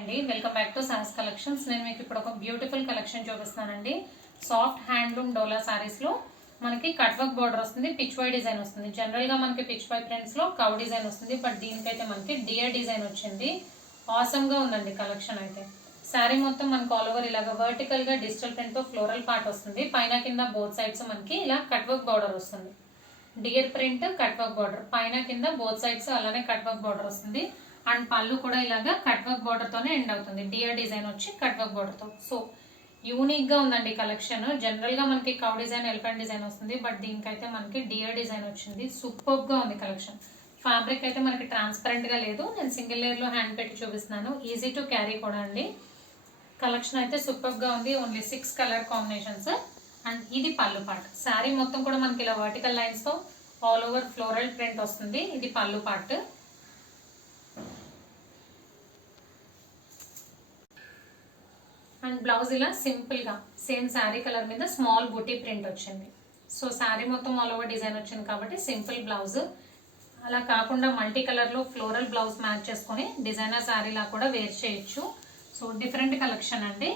అండి welcome back to sauce collections. నేను మీకు ఇప్పుడు ఒక బ్యూటిఫుల్ కలెక్షన్ చూపిస్తానండి. సాఫ్ట్ హ్యాండ్లూమ్ డోలా సారీస్ లో మనకి కట్ వర్క్ బోర్డర్ వస్తుంది, పిచ్ వై డిజైన్ వస్తుంది. జనరల్ గా మనకి పిచ్ వై ప్రింట్స్ లో కవ్ డిజైన్ వస్తుంది, బట్ దీనికైతే మనకి డియర్ డిజైన్ వచ్చింది. ఆసమ్ గా ఉందండి కలెక్షన్ అయితే. శారీ మొత్తం మనకు ఆల్ ఓవర్ ఇలాగా వర్టికల్ గా డిజిటల్ ప్రింట్ తో ఫ్లోరల్ పార్ట్ వస్తుంది. పైన కింద బోత్ సైడ్స్ మనకి ఇలా కట్ వర్క్ బోర్డర్ వస్తుంది. Dear print cut work border, పైన కింద బోత్ సైడ్స్ అలానే కట్ వర్క్ బోర్డర్ వస్తుంది. అండ్ పళ్ళు కూడా ఇలాగా కట్ వర్క్ బోర్డర్ తోనే ఎండ్ అవుతుంది. డియర్ డిజైన్ వచ్చి కట్ వర్క్ బోర్డర్ తో. సో యూనిక్ గా ఉందండి కలెక్షన్. జనరల్ గా మనకి కవ్ డిజైన్, ఎలిఫెంట్ డిజైన్ వస్తుంది, బట్ దీనికైతే మనకి డియర్ డిజైన్ వచ్చింది. సూపర్ గా ఉంది కలెక్షన్. ఫ్యాబ్రిక్ అయితే మనకి ట్రాన్స్పరెంట్ గా లేదు. నేను సింగిల్ లేయర్ లో హ్యాండ్ పెట్టి చూపిస్తున్నాను. ఈజీ టు క్యారీ కూడా అండి. కలెక్షన్ అయితే సూపర్ గా ఉంది. Only 6 colour combinations. అండ్ ఇది పళ్ళు పార్ట్. శారీ మొత్తం కూడా మనకి ఇలా వర్టికల్ లైన్స్ తో ఆల్ ఓవర్ ఫ్లోరల్ ప్రింట్ వస్తుంది. ఇది పళ్ళు పార్ట్. అండ్ బ్లౌజ్ ఇలా సింపుల్ గా సేమ్ శారీ కలర్ మీద స్మాల్ బూటీ ప్రింట్ వచ్చింది. సో శారీ మొత్తం ఆల్ ఓవర్ డిజైన్ వచ్చింది కాబట్టి సింపుల్ బ్లౌజ్. అలా కాకుండా మల్టీ కలర్ లో ఫ్లోరల్ బ్లౌజ్ మ్యాచ్ చేసుకొని డిజైనర్ శారీ లా కూడా వేర్ చేయొచ్చు. సో డిఫరెంట్ కలెక్షన్ అండి.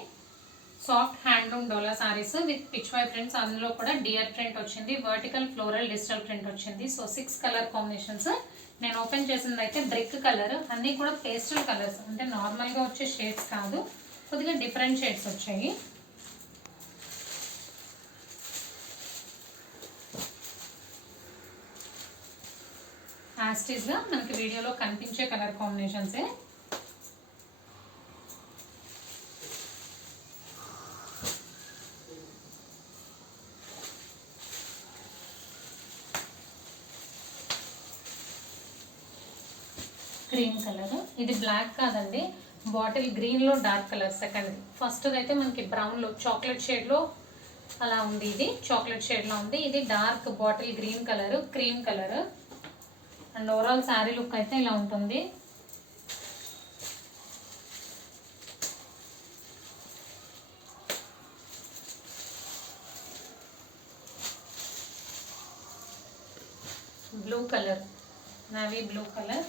Soft handloom Dola saris with Pichwai prints. అందులో కూడా డియర్ ప్రింట్ వచ్చింది, వర్టికల్ ఫ్లోరల్ డిజిటల్ ప్రింట్ వచ్చింది. So 6 colour combinations. నేను ఓపెన్ చేసింది అయితే బ్రిక్ కలర్. అన్ని కూడా పేస్టల్ కలర్స్, అంటే నార్మల్ గా వచ్చే షేడ్స్ కాదు, కొద్దిగా డిఫరెంట్ షేడ్స్ వచ్చాయి. యాస్టీస్ గా మనకి వీడియోలో కనిపించే కలర్ కాంబినేషన్సే. క్రీమ్ కలర్, ఇది బ్లాక్ కాదండి, బాటిల్ గ్రీన్ లో డార్క్ కలర్ సెకండ్. ఫస్ట్ అయితే మనకి బ్రౌన్ లో చాక్లెట్ షేడ్ లో అలా ఉంది. ఇది చాక్లెట్ షేడ్ లో ఉంది. ఇది dark bottle green colour, cream colour. And overall sari look అయితే ఇలా ఉంటుంది. Blue colour, navy blue colour.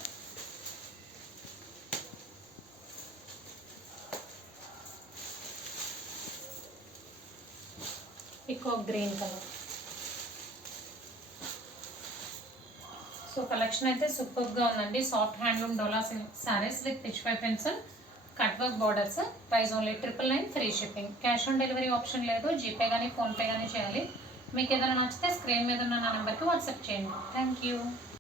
Peacock green colour. So collection అయితే సూపర్ గా ఉందండి. Soft handloom Dola saris with Pichwai prints, cut work borders. Price only 999, free shipping. Cash on delivery option లేదు. GPay కానీ ఫోన్పే కానీ చేయాలి. మీకు ఏదైనా నచ్చితే స్క్రీన్ మీద ఉన్న నా నెంబర్కి వాట్సాప్ చేయండి. Thank you.